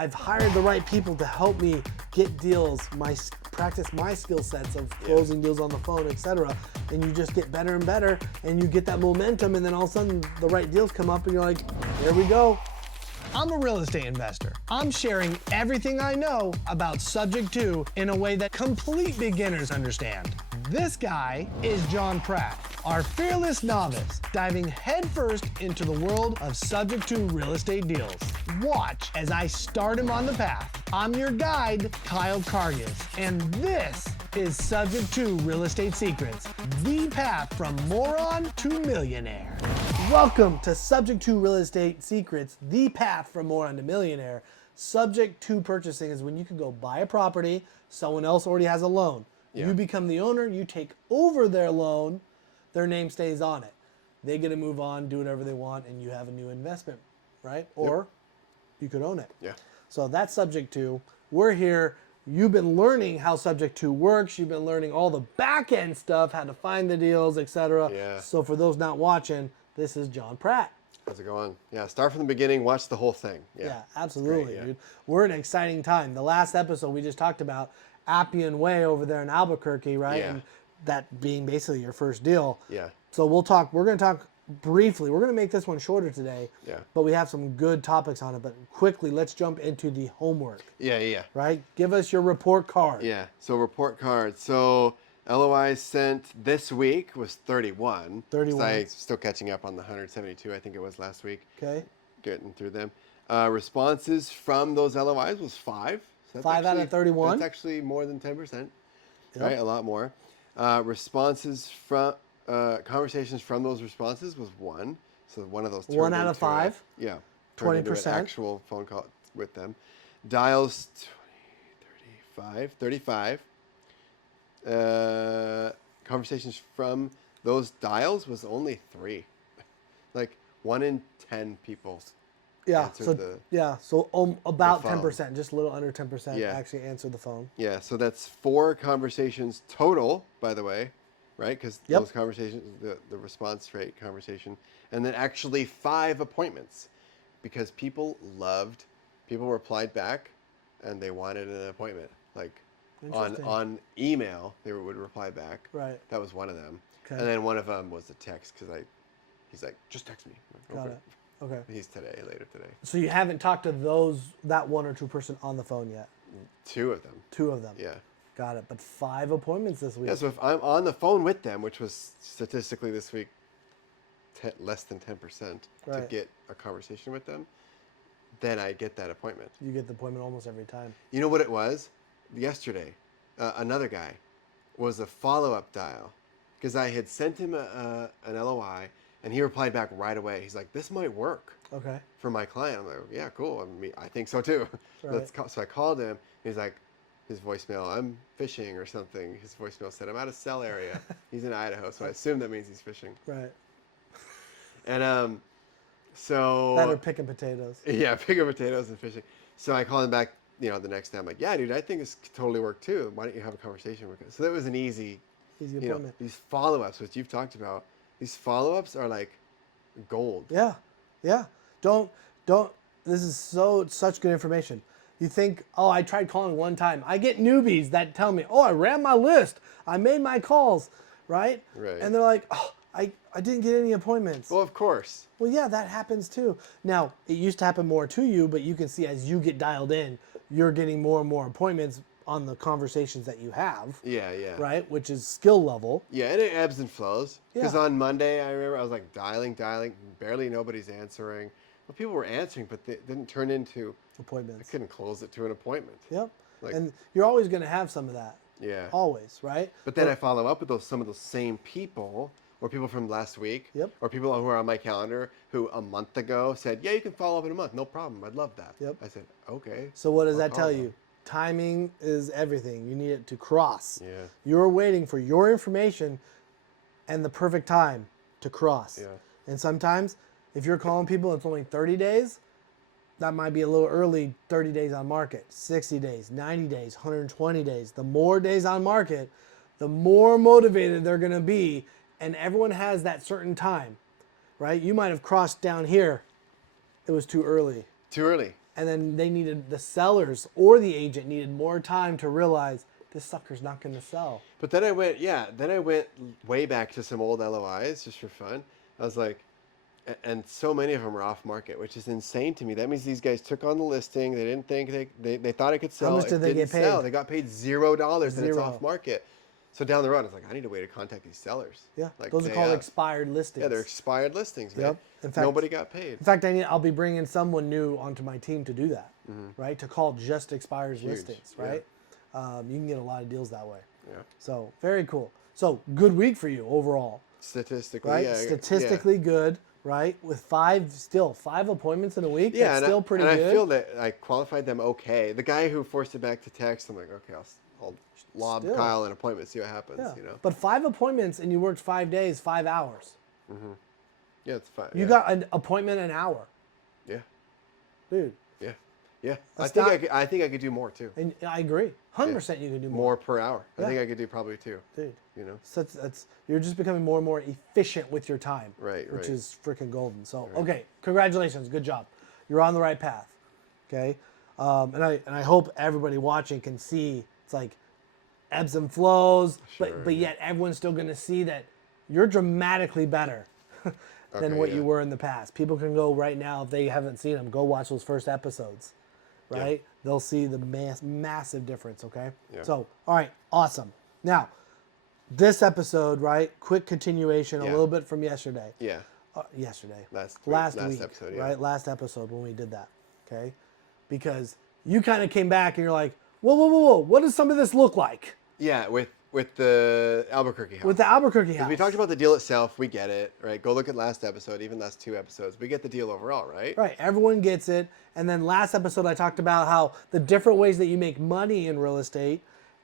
I've hired the right people to help me get deals, practice my skill sets of closing deals on the phone, etc. And you just get better and better, and you get that momentum, and then all of a sudden the right deals come up, and you're like, here we go. I'm a real estate investor. I'm sharing everything I know about Subject to in a way that complete beginners understand. This guy is John Pratt, our fearless novice, diving headfirst into the world of Subject to real estate deals. Watch as I start him on the path. I'm your guide, Kyle Kargas, and this is Subject to Real Estate Secrets, the path from moron to millionaire. Welcome to Subject to Real Estate Secrets, the path from moron to millionaire. Subject to purchasing is when you can go buy a property, someone else already has a loan. Yeah. You become the owner, you take over their loan, their name stays on it. They get to move on, do whatever they want, and you have a new investment, right? Or you could own it. Yeah. So that's Subject to. We're here. You've been learning how Subject to works. You've been learning all the back end stuff, how to find the deals, etc. Yeah. So for those not watching, this is John Pratt. How's it going? Yeah, start from the beginning, watch the whole thing. Yeah, absolutely, great, yeah. dude. We're in an exciting time. The last episode we just talked about Appian Way over there in Albuquerque, right? Yeah. And that being basically your first deal. Yeah. So we're going to talk briefly. We're going to make this one shorter today. Yeah. But we have some good topics on it. But quickly, let's jump into the homework. Yeah. Right? Give us your report card. Yeah, so report card. So LOI sent this week was 31. 31. I'm still catching up on the 172, I think it was last week. Okay. Getting through them. Responses from those LOIs was 5. So that's 5 out of 31? That's actually more than 10%, Yep. right? A lot more. Responses from, conversations from those responses was 1. So one of those turned 1 out of into 5? Yeah. Turned into 20%? an actual phone call with them. Dials 35. Conversations from those dials was only 3. Like 1 in 10 people. Yeah. So about the phone. 10%, just a little under 10% Yeah. actually answered the phone. Yeah, so that's 4 conversations total, by the way, right? Because those conversations, the response rate conversation, and then actually 5 appointments, because people replied back, and they wanted an appointment. Like on email, they would reply back. Right. That was one of them, Okay. and then one of them was a text because he's like, just text me. I'm like, Got it. Okay. He's later today. So you haven't talked to that 1 or 2 person on the phone yet? 2 of them. 2 of them. Yeah. Got it. But 5 appointments this week. Yeah, so if I'm on the phone with them, which was statistically this week less than 10% to get a conversation with them, then I get that appointment. You get the appointment almost every time. You know what it was? Yesterday, another guy was a follow-up dial because I had sent him an LOI, and he replied back right away. He's like, this might work for my client. I'm like, yeah, cool. I think so too. Right. So I called him. He's like, his voicemail, I'm fishing or something. His voicemail said, I'm out of cell area. He's in Idaho, so I assume that means he's fishing. Right. And so... That or picking potatoes. Yeah, picking potatoes and fishing. So I called him back, the next day. I'm like, yeah, dude, I think this could totally work too. Why don't you have a conversation with him? So that was an easy appointment. These follow-ups, which you've talked about, these follow-ups are like gold. Yeah. Don't. This is such good information. You think, oh, I tried calling one time. I get newbies that tell me, oh, I ran my list. I made my calls, right? Right. And they're like, oh, I didn't get any appointments. Well, of course. Well, yeah, that happens too. Now, it used to happen more to you, but you can see as you get dialed in, you're getting more and more appointments on the conversations that you have. Yeah. Right? Which is skill level. Yeah, and it ebbs and flows. Because Yeah. on Monday, I remember I was like dialing, barely nobody's answering. Well, people were answering, but they didn't turn into Appointments. I couldn't close it to an appointment. Yep. Like- And you're always going to have some of that. Yeah. Always, right? But then I follow up with some of those same people, or people from last week, Yep. or people who are on my calendar who a month ago said, yeah, you can follow up in a month. No problem. I'd love that. Yep. I said, okay. So what does I'll that tell call you? them. Timing is everything. You need it to cross. Yeah. You're waiting for your information and the perfect time to cross. Yeah. And sometimes if you're calling people, it's only 30 days. That might be a little early, 30 days on market, 60 days, 90 days, 120 days. The more days on market, the more motivated they're going to be. And everyone has that certain time, right? You might have crossed down here. It was too early. Too early. and then the sellers or the agent needed more time to realize this sucker's not going to sell. But then I went way back to some old LOIs just for fun. I was like, and so many of them are off market, which is insane to me. That means these guys took on the listing. They didn't think they thought it could sell. How much did they get paid? Sell. They got paid $0 and it's Zero. off market. So down the road, I was like, I need a way to contact these sellers. Yeah, like those are called expired listings. Yeah, they're expired listings, man. Yep. In fact, nobody got paid. In fact, I'll be bringing someone new onto my team to do that, right? To call just expired listings, right? Yeah. You can get a lot of deals that way. Yeah. So very cool. So good week for you overall. Statistically, right? Yeah. Statistically good, right? With five appointments in a week. Yeah, that's still pretty good. And I feel that I qualified them okay. The guy who forced it back to text, I'm like, okay, I'll lob Kyle an appointment, see what happens. Yeah. You know. But 5 appointments and you worked 5 days, 5 hours. Mm-hmm. Yeah, it's fine. You got an appointment an hour. Yeah. Dude. Yeah. Yeah. That's I think I could do more too. And I agree. 100% you could do more. More per hour. I think I could do probably 2. Dude. You know. So you're just becoming more and more efficient with your time. Right. Which is freaking golden. So okay, congratulations, good job. You're on the right path. Okay. And I hope everybody watching can see it's like ebbs and flows, but yet everyone's still going to see that you're dramatically better than what you were in the past. People can go right now, if they haven't seen them, go watch those first episodes, right? Yeah. They'll see the massive difference, okay? Yeah. So, all right, awesome. Now, this episode, right, quick continuation, a little bit from yesterday. Yeah. Yesterday. Last week, episode, right? Last episode when we did that, okay? Because you kind of came back and you're like, whoa, what does some of this look like? Yeah, with the Albuquerque house. With the Albuquerque house. We talked about the deal itself. We get it, right? Go look at last episode, even last 2 episodes. We get the deal overall, right? Right. Everyone gets it. And then last episode, I talked about how the different ways that you make money in real estate.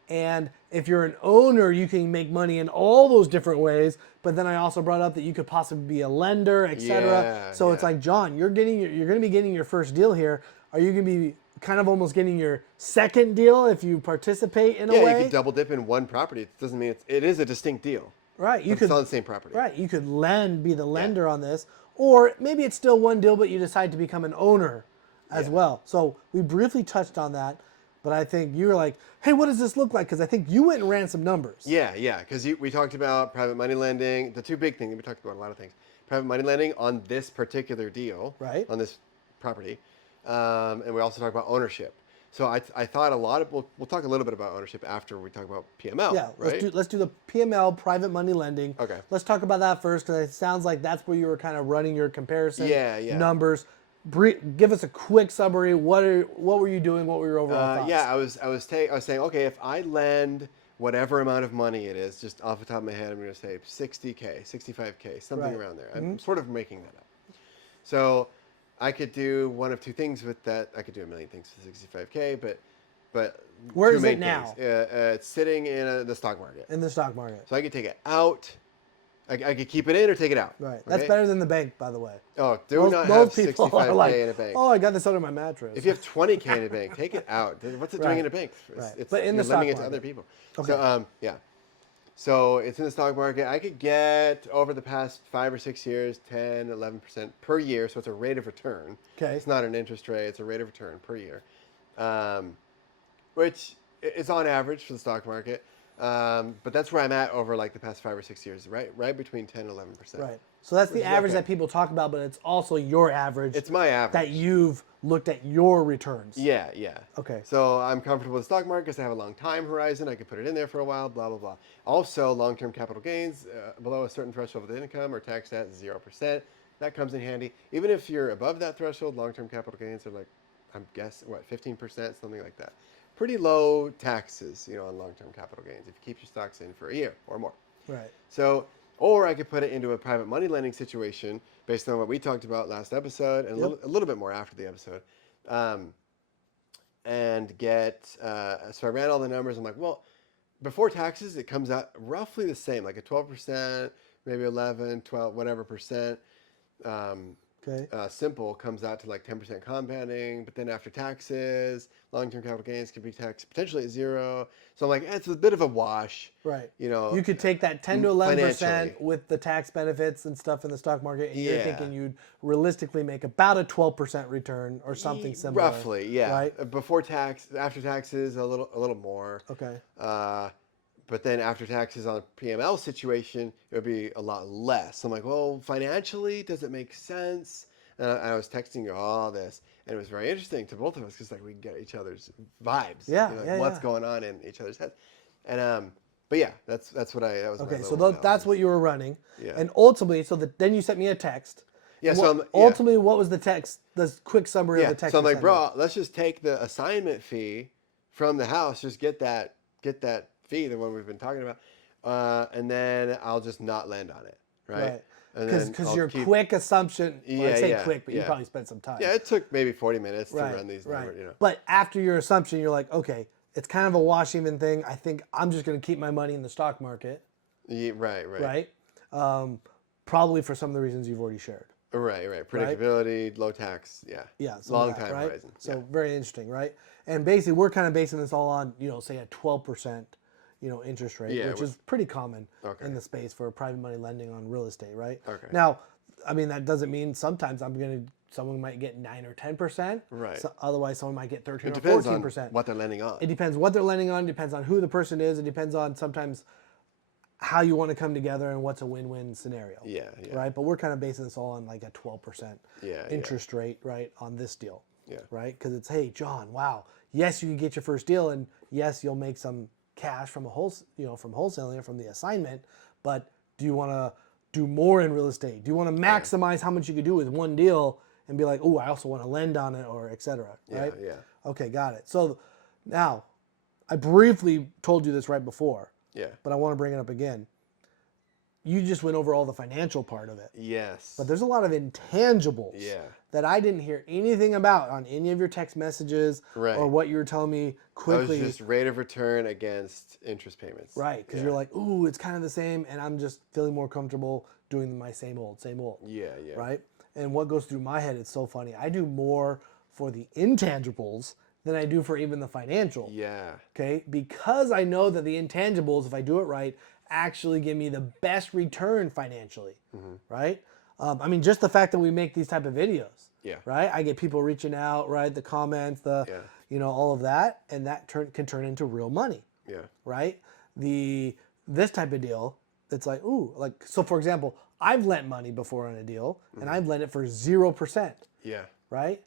And if you're an owner, you can make money in all those different ways. But then I also brought up that you could possibly be a lender, etc. Yeah, so it's like, John, you're going to be getting your first deal here. Are you going to be kind of almost getting your second deal if you participate in a way? Yeah, you could double dip in one property. It doesn't mean it is a distinct deal. Right. It's on the same property. Right. You could be the lender on this. Or maybe it's still one deal, but you decide to become an owner as well. So we briefly touched on that. But I think you were like, hey, what does this look like? Because I think you went and ran some numbers. Yeah. Because we talked about private money lending. The 2 big things. We talked about a lot of things. Private money lending on this particular deal. Right. On this property. And we also talked about ownership. So I thought a lot of we'll talk a little bit about ownership after we talk about PML. Yeah, right? let's do the PML, private money lending. Okay. Let's talk about that first because it sounds like that's where you were kind of running your comparison numbers. Give us a quick summary. What were you doing? What were your overall thoughts? Yeah, I was saying, okay, if I lend whatever amount of money it is, just off the top of my head, I'm going to say $60K, $65K, something around there. I'm sort of making that up. So I could do one of 2 things with that. I could do a million things for $65K, but where is it now? It's sitting in the stock market. In the stock market. So I could take it out. I could keep it in or take it out. Right. Okay? That's better than the bank, by the way. Oh, do not have $65K in a bank. Oh, I got this under my mattress. If you have $20K in a bank, take it out. What's it doing in a bank? But in the stock lending market. it to other people. Okay. So So it's in the stock market. I could get over the past 5 or 6 years, 10, 11% per year. So it's a rate of return. Okay. It's not an interest rate. It's a rate of return per year, which is on average for the stock market. But that's where I'm at over like the past 5 or 6 years, right between 10 and 11%. Right. So that's the average that people talk about, but it's also your average. It's my average. That you've looked at your returns. Yeah. Okay. So I'm comfortable with the stock market because I have a long time horizon. I can put it in there for a while, blah, blah, blah. Also, long-term capital gains below a certain threshold of income are taxed at 0%. That comes in handy. Even if you're above that threshold, long-term capital gains are like, I'm guessing, 15%, something like that. Pretty low taxes, on long-term capital gains if you keep your stocks in for a year or more. Right. So, or I could put it into a private money lending situation based on what we talked about last episode and a little bit more after the episode. And get, so I ran all the numbers. I'm like, well, before taxes, it comes out roughly the same, like a 12%, maybe 11, 12, whatever percent Okay. Simple comes out to like 10% compounding, but then after taxes, long-term capital gains can be taxed potentially at 0. So I'm like, it's a bit of a wash. Right. You know, You could take that 10 to 11% financially. with the tax benefits and stuff in the stock market, and you're Yeah. thinking you'd realistically make about a 12% return or something similar. Roughly, yeah. Right. Before tax, after taxes, a little more. Okay. But then after taxes on a PML situation, it would be a lot less. So I'm like, well, financially, does it make sense? And I was texting you all this, and it was very interesting to both of us because like we get each other's vibes. Yeah, you know, like yeah, what's yeah. going on in each other's heads. And but yeah, that was my Okay, so little that's analysis. what you were running. Yeah. And ultimately, then you sent me a text. Yeah, And so ultimately, what was the text, the quick summary of the text So I'm you like, sent bro, let's just take the assignment fee from the house, just get that fee, the one we've been talking about, and then I'll just not lend on it, right? Because your quick assumption, well, I say quick, but you probably spent some time. Yeah, it took maybe 40 minutes to run these right. numbers, you know. But after your assumption, you're like, okay, it's kind of a wash even thing. I think I'm just going to keep my money in the stock market. Yeah, right. Probably for some of the reasons you've already shared. Right. Predictability, low tax, Yeah. Long time horizon. So very interesting, right? And basically, we're kind of basing this all on, say a 12%, interest rate, which is pretty common in the space for private money lending on real estate, right? Okay. Now, I mean, that doesn't mean sometimes someone might get 9 or 10%. Right. So otherwise, someone might get 13 It or depends 14%. on what they're lending on. It depends what they're lending on. Depends on who the person is. It depends on sometimes how you want to come together and what's a win-win scenario. Yeah. Right. But we're kind of basing this all on like a 12% interest rate, right, on this deal. Yeah. Right. Because it's, hey, John, wow. Yes, you can get your first deal, and yes, you'll make some cash from from wholesaling, from the assignment. But do you want to do more in real estate? Do you want to maximize how much you could do with one deal and be like, oh, I also want to lend on it, or et cetera, right? Yeah. Okay, got it. So now, I briefly told you this right before. Yeah. But I want to bring it up again. You just went over all the financial part of it. Yes. But there's a lot of intangibles that I didn't hear anything about on any of your text messages or what you were telling me quickly. That was just rate of return against interest payments. Right, because you're like, ooh, it's kind of the same, and I'm just feeling more comfortable doing my same old. Yeah. Right? And what goes through my head, it's so funny. I do more for the intangibles than I do for even the financial. Yeah. Okay? Because I know that the intangibles, if I do it right, actually give me the best return financially. Right? I mean, just the fact that we make these type of videos. Yeah. Right? I get people reaching out, right? The comments, all of that, and that can turn into real money. Yeah. Right? This type of deal, it's like, ooh, so for example, I've lent money before on a deal, and I've lent it for 0%. Yeah. Right?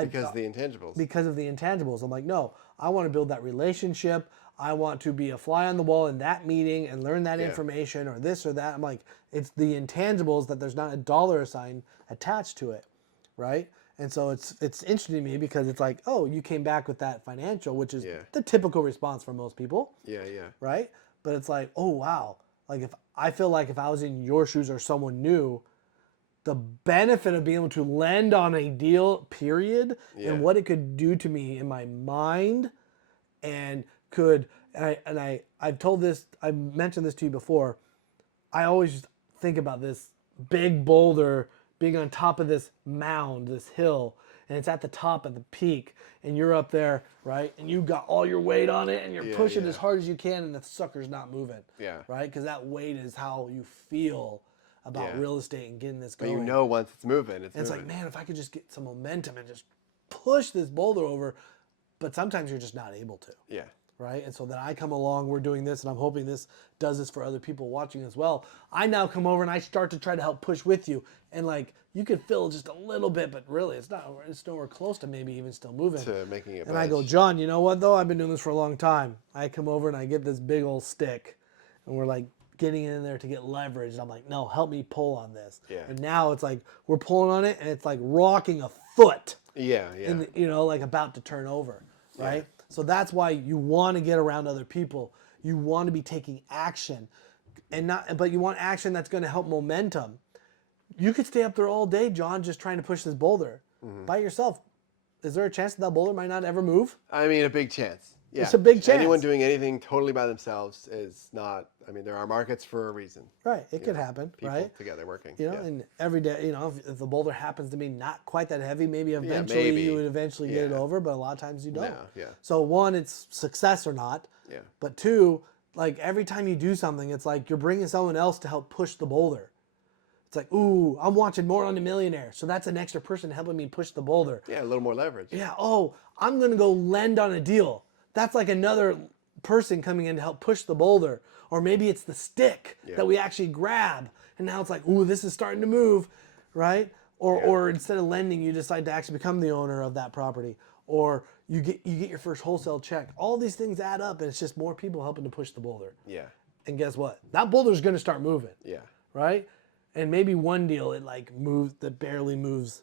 Because of the intangibles. Because of the intangibles. I'm like, no, I want to build that relationship. I want to be a fly on the wall in that meeting and learn that information or this or that. I'm like, it's the intangibles that there's not a dollar sign attached to it, right? And so it's interesting to me because it's like, oh, you came back with that financial, which is the typical response for most people. Yeah. Right? But it's like, oh, wow. Like if I was in your shoes or someone new, the benefit of being able to lend on a deal, period, and what it could do to me in my mind, and I've mentioned this to you before. I always think about this big boulder being on top of this mound, this hill, and it's at the top of the peak, and you're up there, right? And you got all your weight on it, and you're pushing as hard as you can, and the sucker's not moving. Yeah. Right? Because that weight is how you feel about real estate and getting this But going. you know once it's moving, it's like, man, if I could just get some momentum and just push this boulder over, but sometimes you're just not able to. Yeah. Right? And so then I come along, we're doing this, and I'm hoping this does this for other people watching as well. I now come over and I start to try to help push with you. And like, you could feel just a little bit, but really it's nowhere close to maybe even still moving. To making it And budge. I go, John, you know what though? I've been doing this for a long time. I come over and I get this big old stick, and we're like getting in there to get leverage. And I'm like, no, help me pull on this. Yeah. And now it's like we're pulling on it, and it's like rocking a foot. Yeah. In like about to turn over, right? Yeah. So that's why you want to get around other people. You want to be taking action, but you want action that's going to help momentum. You could stay up there all day, John, just trying to push this boulder by yourself. Is there a chance that boulder might not ever move? I mean, a big chance. Yeah. It's a big chance. Anyone doing anything totally by themselves is not. I mean, there are markets for a reason. Right. It could happen. People right. together working. And every day, if the boulder happens to be not quite that heavy, maybe eventually you would eventually get it over, but a lot of times you don't. No, yeah. So one, it's success or not. Yeah. But two, like every time you do something, it's like you're bringing someone else to help push the boulder. It's like, ooh, I'm watching More on the Millionaire, so that's an extra person helping me push the boulder. Yeah, a little more leverage. Yeah. Oh, I'm gonna go lend on a deal. That's like another person coming in to help push the boulder. Or maybe it's the stick that we actually grab. And now it's like, ooh, this is starting to move, right? Or instead of lending, you decide to actually become the owner of that property. Or you get your first wholesale check. All these things add up, and it's just more people helping to push the boulder. Yeah. And guess what? That boulder's gonna start moving. Yeah. Right? And maybe one deal it like moves, that barely moves.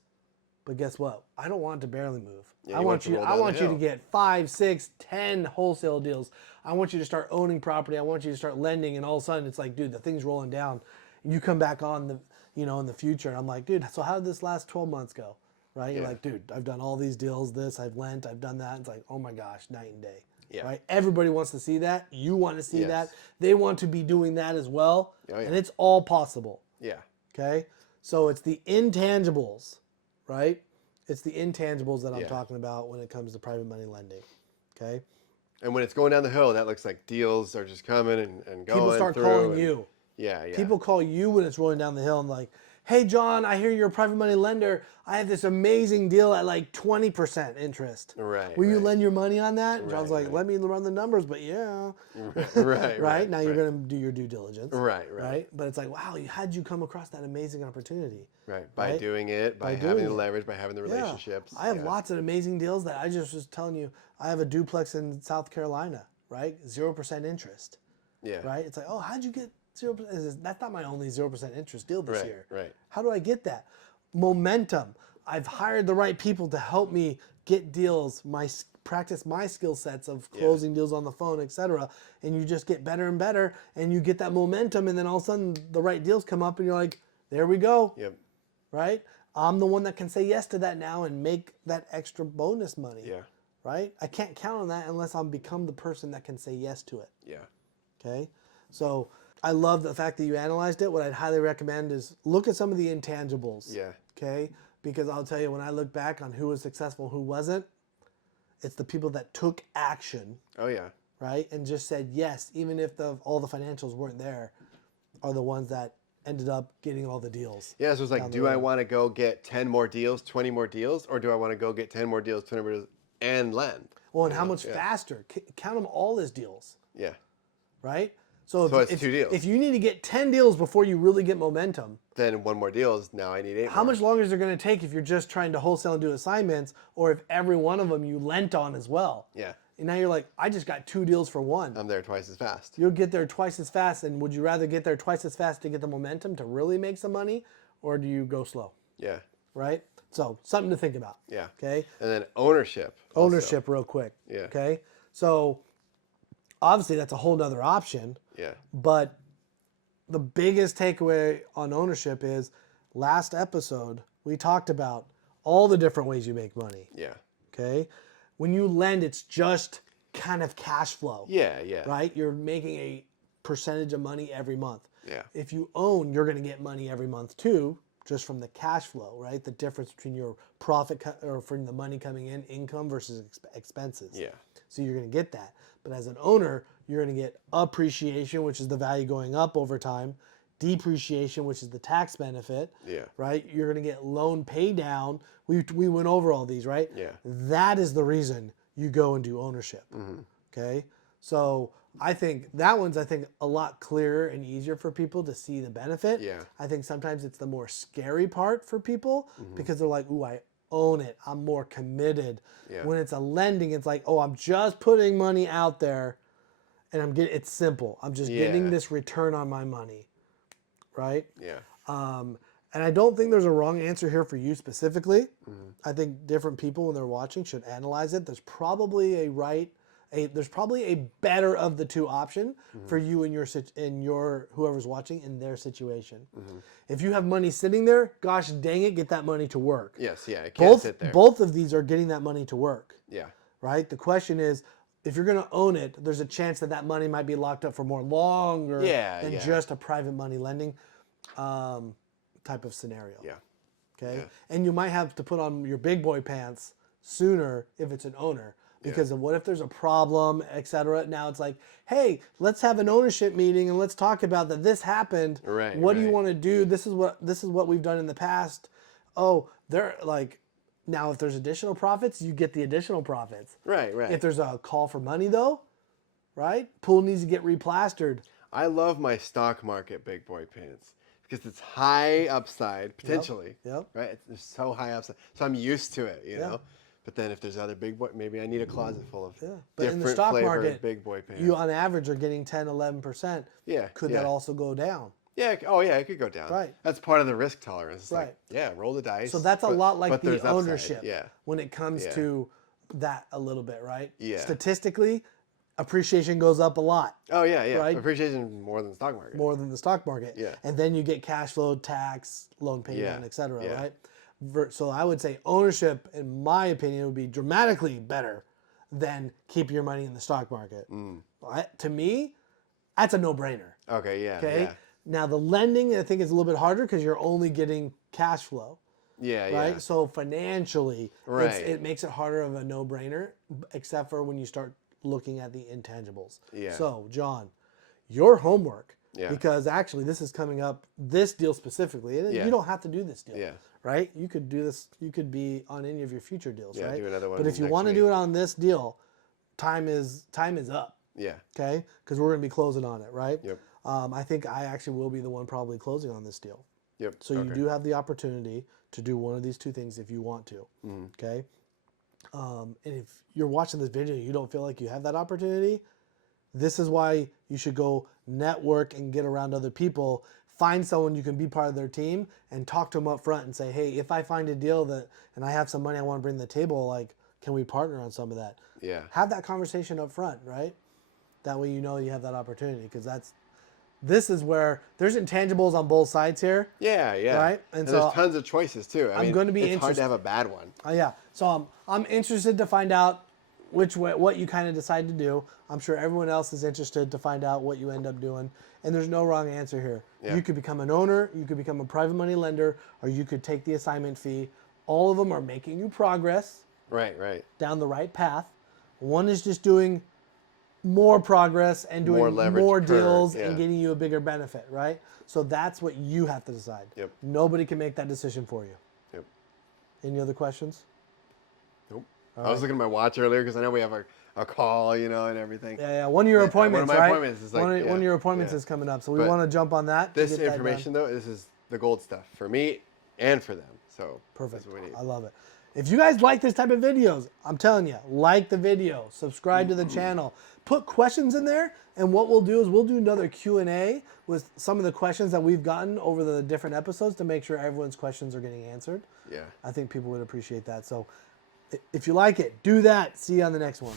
But guess what? I don't want it to barely move. Yeah, I want you to get 5, 6, 10 wholesale deals. I want you to start owning property. I want you to start lending, and all of a sudden it's like, dude, the thing's rolling down. And you come back on the, in the future, and I'm like, dude, so how did this last 12 months go? Right? You're like, dude, I've done all these deals. I've lent, I've done that. It's like, oh my gosh, night and day. Yeah. Right? Everybody wants to see that. You want to see that. They want to be doing that as well, and it's all possible. Yeah. Okay, so it's the intangibles, right? It's the intangibles that I'm talking about when it comes to private money lending. Okay. And when it's going down the hill, that looks like deals are just coming and going. People start calling you. Yeah, yeah. People call you when it's rolling down the hill and like, hey, John, I hear you're a private money lender. I have this amazing deal at like 20% interest. Right. Will you lend your money on that? And John's like, let me run the numbers, but yeah. Right. Now you're going to do your due diligence. Right. But it's like, wow, how'd you come across that amazing opportunity? Right. By doing it, by having the leverage, by having the relationships. I have lots of amazing deals that I just was telling you. I have a duplex in South Carolina, right? 0% interest. Yeah. Right. It's like, oh, how'd you get 0%? That's not my only 0% interest deal this year. Right. How do I get that? Momentum. I've hired the right people to help me get deals, practice my skill sets of closing deals on the phone, etc. And you just get better and better, and you get that momentum, and then all of a sudden the right deals come up, and you're like, there we go. Yep. Right? I'm the one that can say yes to that now and make that extra bonus money. Yeah. Right? I can't count on that unless I'm become the person that can say yes to it. Yeah. Okay? So I love the fact that you analyzed it. What I'd highly recommend is look at some of the intangibles. Yeah. Okay? Because I'll tell you, when I look back on who was successful, who wasn't, it's the people that took action. Oh, yeah. Right? And just said yes, even if all the financials weren't there, are the ones that ended up getting all the deals. Yeah, so it's like, do I want to go get 10 more deals, 20 more deals, or do I want to go get 10 more deals, 20 more deals, and lend? Well, and how much faster? Count them all as deals. Yeah. Right? So it's 2 deals. If you need to get 10 deals before you really get momentum, then 1 more deal is now I need 8 how more. much longer is it going to take if you're just trying to wholesale and do assignments, or if every one of them you lent on as well? Yeah. And now you're like, I just got 2 deals for 1. I'm there twice as fast. You'll get there twice as fast, and would you rather get there twice as fast to get the momentum to really make some money, or do you go slow? Yeah. Right? So something to think about. Yeah. Okay? And then ownership. Ownership real quick. Yeah. Okay? So obviously that's a whole nother option. Yeah. But the biggest takeaway on ownership is last episode we talked about all the different ways you make money. Yeah. Okay? When you lend, it's just kind of cash flow. Yeah, yeah. Right? You're making a percentage of money every month. Yeah. If you own, you're going to get money every month too, just from the cash flow, right? The difference between your profit or from the money coming in, income versus expenses. Yeah. So you're going to get that. But as an owner, you're going to get appreciation, which is the value going up over time, depreciation, which is the tax benefit. Yeah. Right? You're going to get loan pay down. We went over all these, right? Yeah. That is the reason you go and do ownership. Mm-hmm. Okay? So I think that one's a lot clearer and easier for people to see the benefit. Yeah. I think sometimes it's the more scary part for people because they're like, ooh, I own it. I'm more committed. Yeah. When it's a lending, it's like, oh, I'm just putting money out there and it's simple. I'm just getting this return on my money. Right? Yeah. And I don't think there's a wrong answer here for you specifically. I think different people when they're watching should analyze it. There's probably there's probably a better of the 2 option for you and your whoever's watching in their situation. If you have money sitting there, gosh dang it, get that money to work. Yes, yeah, it can't sit there. Both of these are getting that money to work. Yeah. Right? The question is if you're going to own it, there's a chance that that money might be locked up for more longer than just a private money lending type of scenario. Yeah. Okay. Yeah. And you might have to put on your big boy pants sooner if it's an owner. Because of what if there's a problem, et cetera. Now it's like, hey, let's have an ownership meeting and let's talk about that this happened. Right. What do you want to do? This is what we've done in the past. Oh, they're like, now if there's additional profits, you get the additional profits. Right. If there's a call for money though, right? Pool needs to get replastered. I love my stock market big boy pants because it's high upside potentially. Yep. Right. It's so high upside, so I'm used to it. You know. But then if there's other big boy, maybe I need a closet full of but in the stock market, big boy pants. You on average are getting 10, 11%. Yeah. Could that also go down? Yeah. Oh yeah, it could go down. Right. That's part of the risk tolerance. It's like, roll the dice. So that's a lot like the ownership. Yeah. When it comes to that a little bit, right? Yeah. Statistically, appreciation goes up a lot. Oh yeah. Right? Appreciation more than the stock market. More than the stock market. Yeah. And then you get cash flow, tax, loan payment, et cetera, Yeah. right? So I would say ownership, in my opinion, would be dramatically better than keep your money in the stock market. To me, that's a no-brainer. Okay, yeah. Okay. Yeah. Now the lending, I think, is a little bit harder because you're only getting cash flow. Yeah, right? yeah. So financially, Right. it makes it harder of a no-brainer, except for when you start looking at the intangibles. Yeah. So, John, your homework, Yeah. because actually this is coming up, this deal specifically, and you don't have to do this deal, Yeah. right? You could do this, you could be on any of your future deals, Yeah, right? do another one But if you next want to week. do it on this deal, time is up, Yeah. okay? Because we're going to be closing on it, right? Yep. I think I actually will be the one probably closing on this deal. Yep. So you do have the opportunity to do one of these two things if you want to, okay? And if you're watching this video and you don't feel like you have that opportunity, this is why you should go network and get around other people. Find someone you can be part of their team and talk to them up front and say, hey, if I find a deal and I have some money I want to bring to the table, like, can we partner on some of that? Yeah. Have that conversation up front, right? That way you know you have that opportunity, because this is where there's intangibles on both sides here. Yeah, yeah. Right? And so there's tons of choices too. I mean, going to be it's hard interested. to have a bad one. Yeah. So I'm interested to find out what you kind of decide to do. I'm sure everyone else is interested to find out what you end up doing. And there's no wrong answer here. Yeah. You could become an owner, you could become a private money lender, or you could take the assignment fee. All of them are making you progress Right, right. down the right path. One is just doing more progress and doing more deals and getting you a bigger benefit, right? So that's what you have to decide. Yep. Nobody can make that decision for you. Yep. Any other questions? Nope. I was looking at my watch earlier because I know we have a call, you know, and everything. Yeah. One of your appointments, one of my right? appointments is like, one of your appointments is coming up, so we But want to jump on that. This information, though, this is the gold stuff for me and for them. So perfect. That's what we need. I love it. If you guys like this type of videos, I'm telling you, like the video, subscribe to the channel, put questions in there, and what we'll do is we'll do another Q&A with some of the questions that we've gotten over the different episodes to make sure everyone's questions are getting answered. Yeah. I think people would appreciate that. So if you like it, do that. See you on the next one.